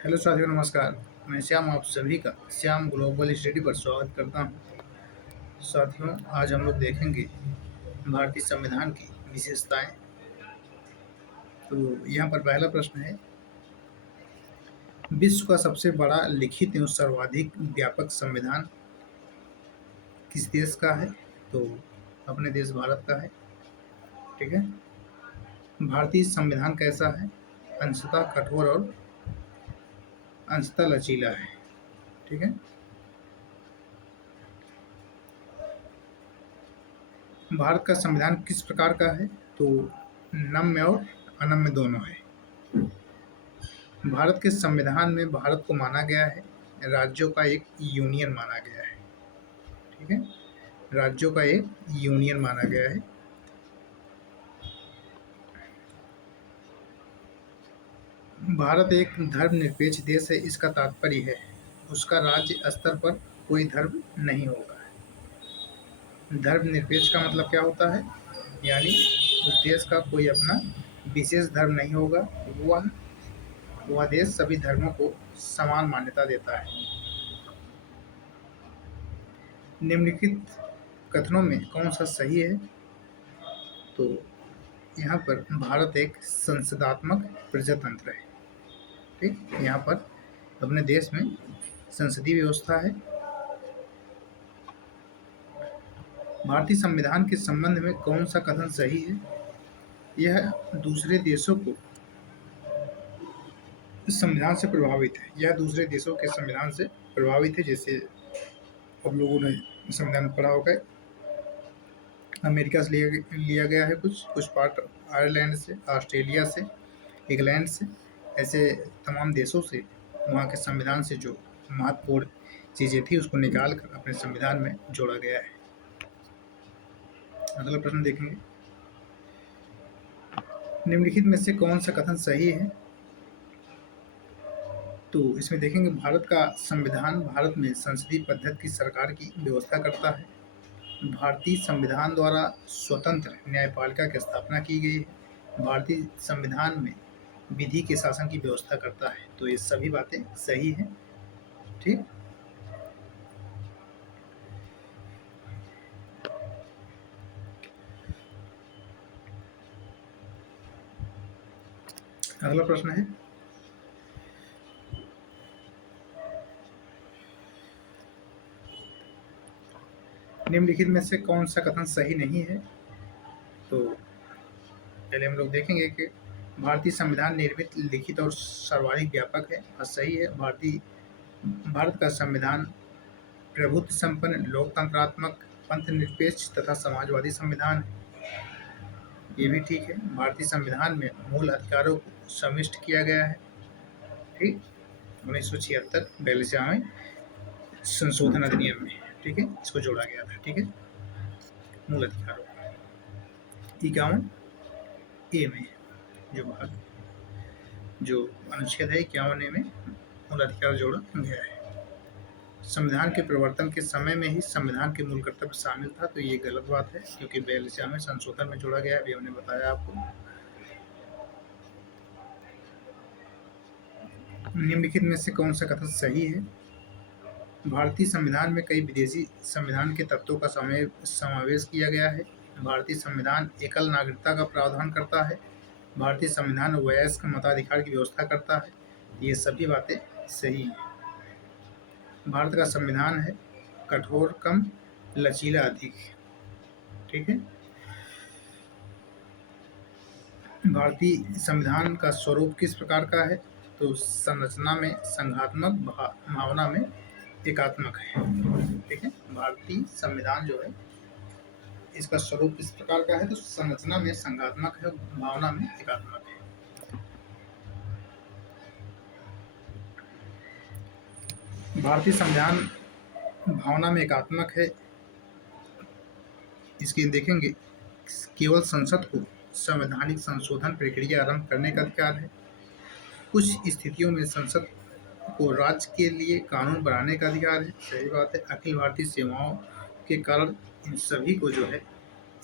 Hello साथियों, नमस्कार। मैं श्याम आप सभी का श्याम ग्लोबल स्टडी पर स्वागत करता हूं। साथियों, आज हम लोग देखेंगे भारतीय संविधान की विशेषताएं। तो यहाँ पर पहला प्रश्न है, विश्व का सबसे बड़ा लिखित एवं सर्वाधिक व्यापक संविधान किस देश का है? तो अपने देश भारत का है। ठीक है। भारतीय संविधान कैसा है? अंशतः कठोर और अंशतः लचीला है। ठीक है। भारत का संविधान किस प्रकार का है? तो नम्य और अनम्य दोनों है। भारत के संविधान में भारत को माना गया है राज्यों का एक यूनियन माना गया है। ठीक है। राज्यों का एक यूनियन माना गया है। भारत एक धर्मनिरपेक्ष देश है। इसका तात्पर्य है उसका राज्य स्तर पर कोई धर्म नहीं होगा। धर्मनिरपेक्ष का मतलब क्या होता है? यानी उस देश का कोई अपना विशेष धर्म नहीं होगा। वह देश सभी धर्मों को समान मान्यता देता है। निम्नलिखित कथनों में कौन सा सही है? तो यहाँ पर भारत एक संसदात्मक प्रजातंत्र है। ठीक, यहाँ पर अपने देश में संसदीय व्यवस्था है। भारतीय संविधान के संबंध में कौन सा कथन सही है? यह दूसरे देशों को संविधान से प्रभावित है। यह दूसरे देशों के संविधान से प्रभावित है। जैसे हम लोगों ने संविधान पढ़ा होगा, अमेरिका से लिया गया है, कुछ कुछ पार्ट आयरलैंड से, ऑस्ट्रेलिया से, इंग्लैंड से, ऐसे तमाम देशों से वहाँ के संविधान से जो महत्वपूर्ण चीज़ें थी उसको निकाल कर अपने संविधान में जोड़ा गया है। अगला प्रश्न देखेंगे, निम्नलिखित में से कौन सा कथन सही है? तो इसमें देखेंगे, भारत का संविधान भारत में संसदीय पद्धति की सरकार की व्यवस्था करता है। भारतीय संविधान द्वारा स्वतंत्र न्यायपालिका की स्थापना की गई है। भारतीय संविधान में विधि के शासन की व्यवस्था करता है। तो ये सभी बातें सही हैं। ठीक। अगला प्रश्न है, निम्नलिखित में से कौन सा कथन सही नहीं है? तो पहले हम लोग देखेंगे कि भारतीय संविधान निर्मित, लिखित और सर्वाधिक व्यापक है और सही है। भारत का संविधान प्रभुत्व संपन्न, लोकतंत्रात्मक, पंथ निरपेक्ष तथा समाजवादी संविधान है। ये भी ठीक है। भारतीय संविधान में मूल अधिकारों को समाविष्ट किया गया है। ठीक, 1976 42वें संशोधन अधिनियम में, ठीक है, इसको जोड़ा गया था। ठीक है, मूल अधिकारों 51 ए में जो अनुच्छेद है 51 ए में मूल अधिकार जोड़ा गया है। संविधान के प्रवर्तन के समय में ही संविधान के मूल कर्तव्य शामिल था। तो ये गलत बात है, क्योंकि 42वें संशोधन में जोड़ा गया है। अभी हमने बताया आपको। निम्नलिखित में से कौन सा कथन सही है? भारतीय संविधान में कई विदेशी संविधान के तत्वों का समावेश किया गया है। भारतीय संविधान एकल नागरिकता का प्रावधान करता है। भारतीय संविधान वयस्क मताधिकार की व्यवस्था करता है। ये सभी बातें सही हैं। भारत का संविधान है कठोर कम, लचीला अधिक। ठीक है। भारतीय संविधान का स्वरूप किस प्रकार का है? तो संरचना में संघात्मक, भावना में एकात्मक है। ठीक है। भारतीय संविधान जो है इसका स्वरूप किस प्रकार का है? तो संरचना में संघात्मक है, भावना में एकात्मक है। भारतीय संविधान भावना में एकात्मक है। इसकी देखेंगे, केवल संसद को संवैधानिक संशोधन प्रक्रिया आरंभ करने का अधिकार है। कुछ स्थितियों में संसद को राज्य के लिए कानून बनाने का अधिकार है। सही बात है। अखिल भारतीय सेवाओं के कारण इन सभी को जो है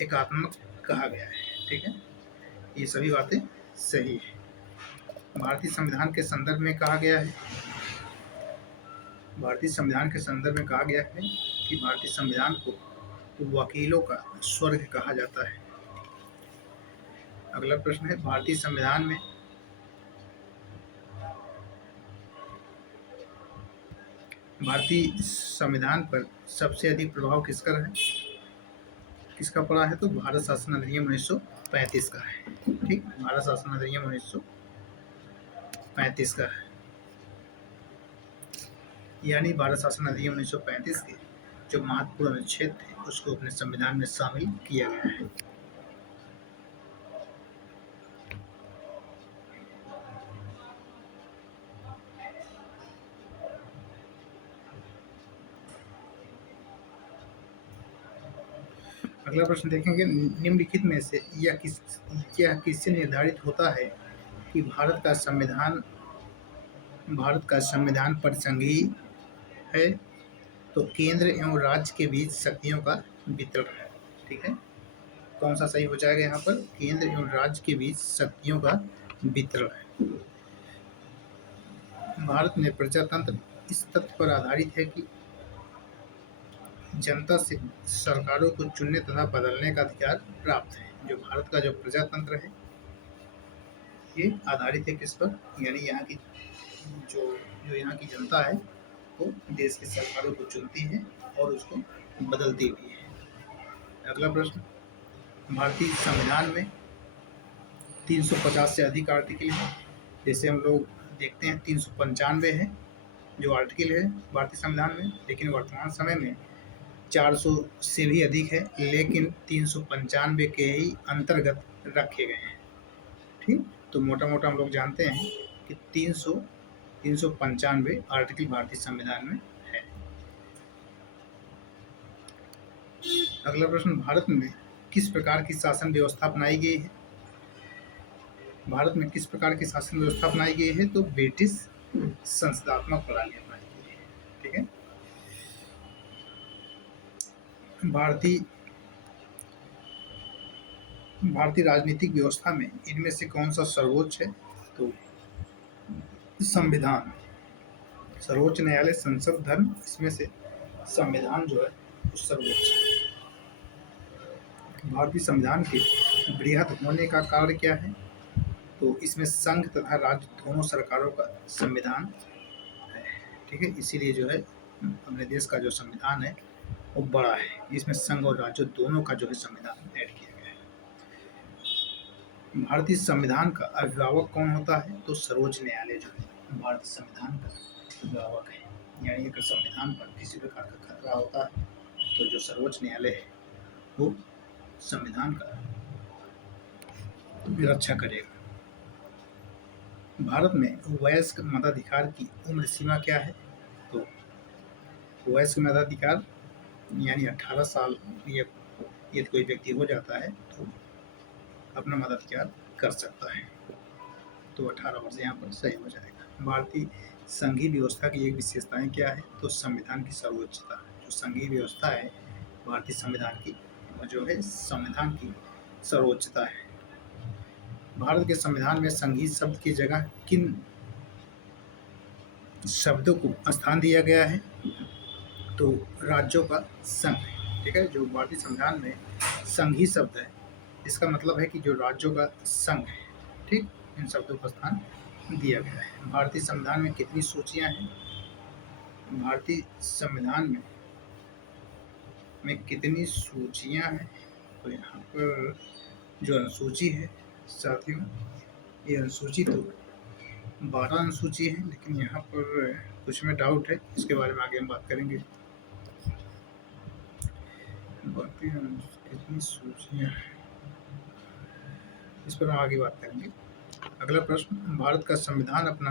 एकात्मक कहा गया है। ठीक है, ये सभी बातें सही है। भारतीय संविधान के संदर्भ में कहा गया है, भारतीय संविधान के संदर्भ में कहा गया है कि भारतीय संविधान को वकीलों का स्वर्ग कहा जाता है। अगला प्रश्न है, भारतीय संविधान पर सबसे अधिक प्रभाव किसका पड़ा है? तो भारत शासन अधिनियम 1935 का है। ठीक, भारत शासन अधिनियम 1935 का है, यानी भारत शासन अधिनियम 1935 के जो महत्वपूर्ण अनुच्छेद थे उसको अपने संविधान में शामिल किया गया है। अगला प्रश्न देखेंगे, निम्नलिखित में से यह किससे निर्धारित होता है कि भारत का संविधान परिसंघीय है? तो केंद्र एवं राज्य के बीच शक्तियों का वितरण है। ठीक है, कौन सा सही हो जाएगा यहाँ पर? केंद्र एवं राज्य के बीच शक्तियों का वितरण है। भारत में प्रजातंत्र इस तथ्य पर आधारित है कि जनता से सरकारों को चुनने तथा बदलने का अधिकार प्राप्त है। जो भारत का जो प्रजातंत्र है ये आधारित है किस पर? यानी यहाँ की जो यहाँ की जनता है वो देश की सरकारों को चुनती है और उसको बदलती भी है। अगला प्रश्न, भारतीय संविधान में 350 से अधिक आर्टिकल हैं। जैसे हम लोग देखते हैं 395 है जो आर्टिकल है भारतीय संविधान में, लेकिन वर्तमान समय में 400 से भी अधिक है, लेकिन 395 के ही अंतर्गत रखे गए हैं। ठीक, तो मोटा मोटा हम लोग जानते हैं कि 395 आर्टिकल भारतीय संविधान में है। अगला प्रश्न, भारत में किस प्रकार की शासन व्यवस्था अपनाई गई है? भारत में किस प्रकार की शासन व्यवस्था अपनाई गई है? तो ब्रिटिश संसदात्मक प्रणाली अपनाई गई है। ठीक है, भारतीय राजनीतिक व्यवस्था में इनमें से कौन सा सर्वोच्च है? तो संविधान, सर्वोच्च न्यायालय, संसद, धर्म, इसमें से संविधान जो है वो सर्वोच्च है। भारतीय संविधान के बृहद होने का कारण क्या है? तो इसमें संघ तथा राज्य दोनों सरकारों का संविधान है। ठीक है, इसीलिए जो है अपने देश का जो संविधान है वो बड़ा है। इसमें संघ और राज्य दोनों का जो है संविधान ऐड किया गया है। भारतीय संविधान का अभिभावक कौन होता है? तो सर्वोच्च न्यायालय जो है भारतीय संविधान का अभिभावक है। यानी अगर संविधान पर किसी प्रकार का खतरा होता है तो जो सर्वोच्च न्यायालय है वो संविधान का रक्षा करेगा। भारत में वयस्क मताधिकार की उम्र सीमा क्या है? तो वयस्क मताधिकार यानी 18 साल यदि कोई व्यक्ति हो जाता है तो अपना मताधिकार कर सकता है। तो 18 वर्ष यहाँ पर सही हो जाएगा। भारतीय संघीय व्यवस्था की एक विशेषताएं क्या है? तो संविधान की सर्वोच्चता। जो संघीय व्यवस्था है भारतीय संविधान की, जो है संविधान की सर्वोच्चता है। भारत के संविधान में संघीय शब्द की जगह किन शब्दों को स्थान दिया गया है? तो राज्यों का संघ। ठीक है, जो भारतीय संविधान में संघीय शब्द है इसका मतलब है कि जो राज्यों का संघ है। ठीक, इन शब्दों का स्थान दिया गया है। भारतीय संविधान में कितनी सूचियां हैं? भारतीय संविधान में कितनी सूचियां हैं? तो यहाँ पर जो अनुसूची है साथियों, ये अनुसूची तो 12 अनुसूची है, लेकिन यहाँ पर कुछ में डाउट है, इसके बारे में आगे हम बात करेंगे। कितनी सूचियां हैं इस पर हम आगे बात करेंगे। अगला प्रश्न, भारत का संविधान अपना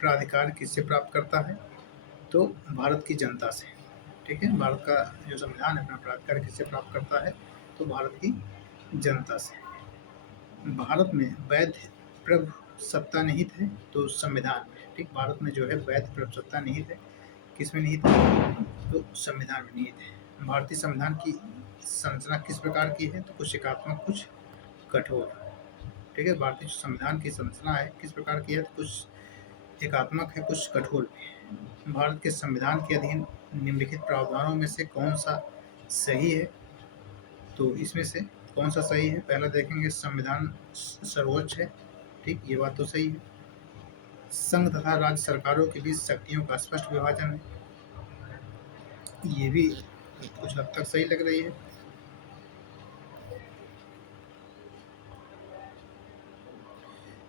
प्राधिकार किससे प्राप्त करता है? तो भारत की जनता से। ठीक है, भारत का जो संविधान अपना प्राधिकार किससे प्राप्त करता है? तो भारत की जनता से। भारत में वैध प्रभु सत्ता निहित है? तो संविधान में। ठीक, भारत में जो है वैध प्रभु सत्ता निहित है। किसमें निहित है? तो संविधान में निहित है। भारतीय संविधान की संरचना किस प्रकार की है? तो कुछ एकात्मक, कुछ कठोर। ठीक है, भारतीय संविधान की संरचना है किस प्रकार की है, कुछ एकात्मक है, कुछ कठोर है। भारत के संविधान के अधीन निम्नलिखित प्रावधानों में से कौन सा सही है, तो इसमें से कौन सा सही है, पहला देखेंगे संविधान सर्वोच्च है, ठीक, ये बात तो सही है। संघ तथा राज्य सरकारों के बीच शक्तियों का स्पष्ट विभाजन है, ये भी कुछ हद तक सही लग रही है।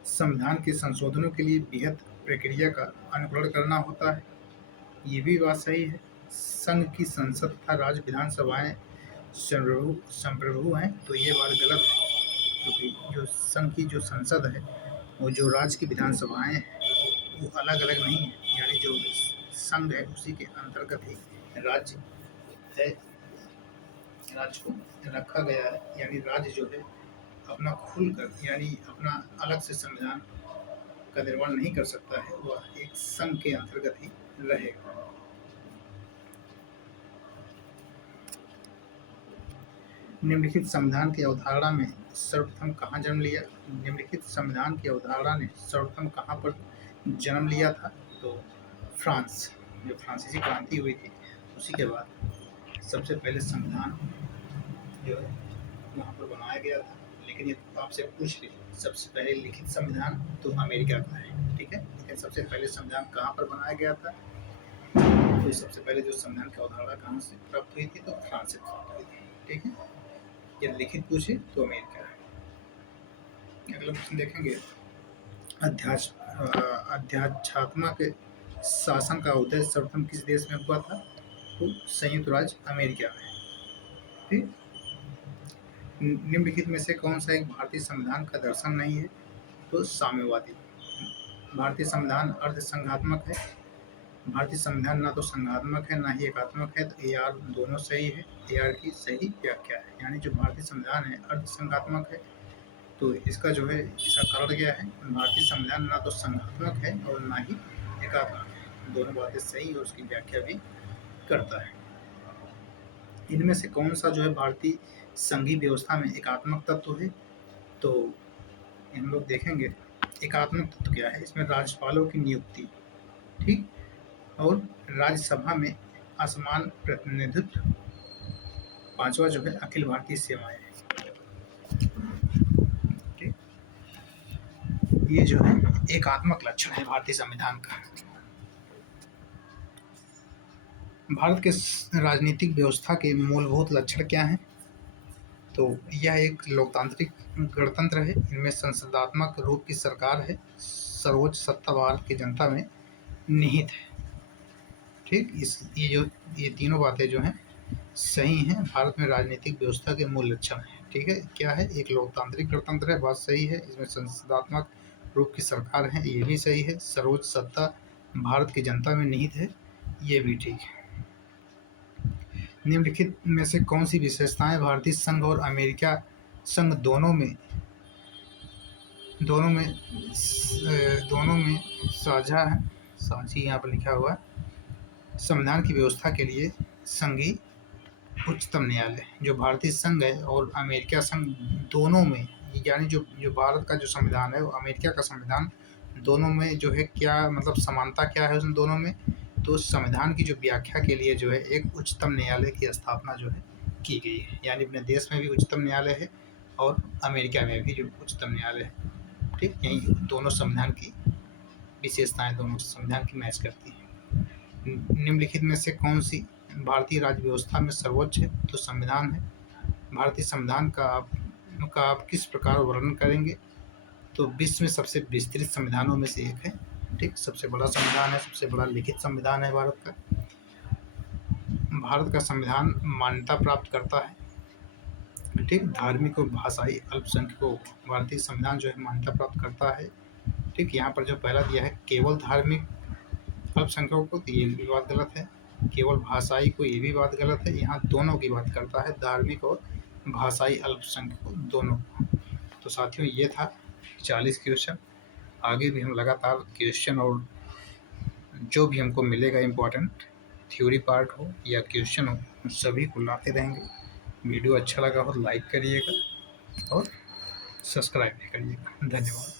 संविधान के संशोधनों के लिए बृहत प्रक्रिया का अनुकरण करना होता है, ये भी बात सही है। संघ की संसद तथा राज्य विधानसभाएं संप्रभु हैं, तो ये बात गलत है, क्योंकि जो संघ की जो संसद है और जो राज्य की विधानसभाएं हैं वो अलग अलग नहीं है, यानी जो संघ है उसी के अंतर्गत ही राज्य है, राज्य को रखा गया है, यानी राज्य जो है अपना खुलकर यानी अपना अलग से संविधान का निर्माण नहीं कर सकता है, वह एक संघ के अंतर्गत ही रहेगा। निम्नलिखित संविधान की अवधारणा में सर्वप्रथम कहाँ जन्म लिया, निम्नलिखित संविधान की अवधारणा ने सर्वप्रथम कहाँ पर जन्म लिया था, तो फ्रांस, जो फ्रांसीसी क्रांति हुई थी उसी के बाद सबसे पहले संविधान जो है वहाँ पर बनाया गया था। लेकिन ये आपसे पूछ ली सबसे पहले लिखित संविधान तो अमेरिका का है, ठीक है, लेकिन सबसे पहले संविधान कहाँ पर बनाया गया था, तो सबसे पहले जो संविधान की अवधारणा कहाँ से प्राप्त हुई थी, तो फ्रांस से प्राप्त हुई थी, ठीक है। यदि लिखित पूछे तो अमेरिका है। अगला प्रश्न देखेंगे, अध्यात्मात्मक शासन का उदय सर्वप्रथम किस देश में हुआ था, तो संयुक्त राज्य अमेरिका में, ठीक। निम्नलिखित में से कौन सा एक भारतीय संविधान का दर्शन नहीं है, तो साम्यवादी। भारतीय संविधान अर्ध संघात्मक है, भारतीय संविधान ना तो संघात्मक है ना ही एकात्मक है, तो AR दोनों सही है, AR की सही व्याख्या है। यानी जो भारतीय संविधान है अर्ध संघात्मक है, तो इसका जो है इसका कारण क्या है, भारतीय संविधान ना तो संघात्मक है और ना ही एकात्मक है, दोनों बातें सही और उसकी व्याख्या भी करता है। इनमें से कौन सा जो है भारतीय संघीय व्यवस्था में एकात्मक तत्व है, तो हम लोग देखेंगे एकात्मक तत्व क्या है, इसमें राज्यपालों की नियुक्ति, ठीक, और राज्यसभा में असमान प्रतिनिधित्व, पांचवा जो है अखिल भारतीय सेवाएं, ठीक, ये जो है एकात्मक लक्षण है भारतीय संविधान का। भारत के राजनीतिक व्यवस्था के मूलभूत लक्षण क्या हैं, तो यह एक लोकतांत्रिक गणतंत्र है, इनमें संसदात्मक रूप की सरकार है, सर्वोच्च सत्ता भारत की जनता में निहित है, ठीक। ये तीनों बातें जो हैं सही हैं, भारत में राजनीतिक व्यवस्था के मूल लक्षण हैं, ठीक है। क्या है, एक लोकतांत्रिक गणतंत्र है, बात सही है, इसमें संसदात्मक रूप की सरकार है, ये भी सही है, सर्वोच्च सत्ता भारत की जनता में निहित है, ये भी ठीक है। निम्नलिखित में से कौन सी विशेषताएं भारतीय संघ और अमेरिका संघ दोनों में साझा है, साझी यहाँ पर लिखा हुआ है, संविधान की व्यवस्था के लिए संघीय उच्चतम न्यायालय, जो भारतीय संघ है और अमेरिका संघ दोनों में, यानी जो भारत का जो संविधान है और अमेरिका का संविधान दोनों में जो है क्या मतलब समानता क्या है उन दोनों में, तो संविधान की जो व्याख्या के लिए जो है एक उच्चतम न्यायालय की स्थापना जो है की गई है, यानी अपने देश में भी उच्चतम न्यायालय है और अमेरिका में भी जो उच्चतम न्यायालय है, ठीक, यही दोनों संविधान की विशेषताएं दोनों संविधान की मैच करती है। निम्नलिखित में से कौन सी भारतीय राज्य व्यवस्था में सर्वोच्च है, तो संविधान है। भारतीय संविधान का आप किस प्रकार वर्णन करेंगे, तो विश्व में सबसे विस्तृत संविधानों में से एक है, ठीक, सबसे बड़ा संविधान है, सबसे बड़ा लिखित संविधान है भारत का। भारत का संविधान मान्यता प्राप्त करता है, ठीक, धार्मिक और भाषाई अल्पसंख्यकों को भारतीय संविधान जो है मान्यता प्राप्त करता है, ठीक। यहाँ पर जो पहला दिया है केवल धार्मिक अल्पसंख्यकों को, तो ये भी बात गलत है, केवल भाषाई को, ये भी बात गलत है, यहाँ दोनों की बात करता है, धार्मिक और भाषाई अल्पसंख्यकों दोनों। तो साथियों ये था 40 क्वेश्चन, आगे भी हम लगातार क्वेश्चन और जो भी हमको मिलेगा इम्पोर्टेंट थ्योरी पार्ट हो या क्वेश्चन हो सभी को लाते रहेंगे। वीडियो अच्छा लगा हो तो लाइक करिएगा और सब्सक्राइब भी करिएगा। धन्यवाद।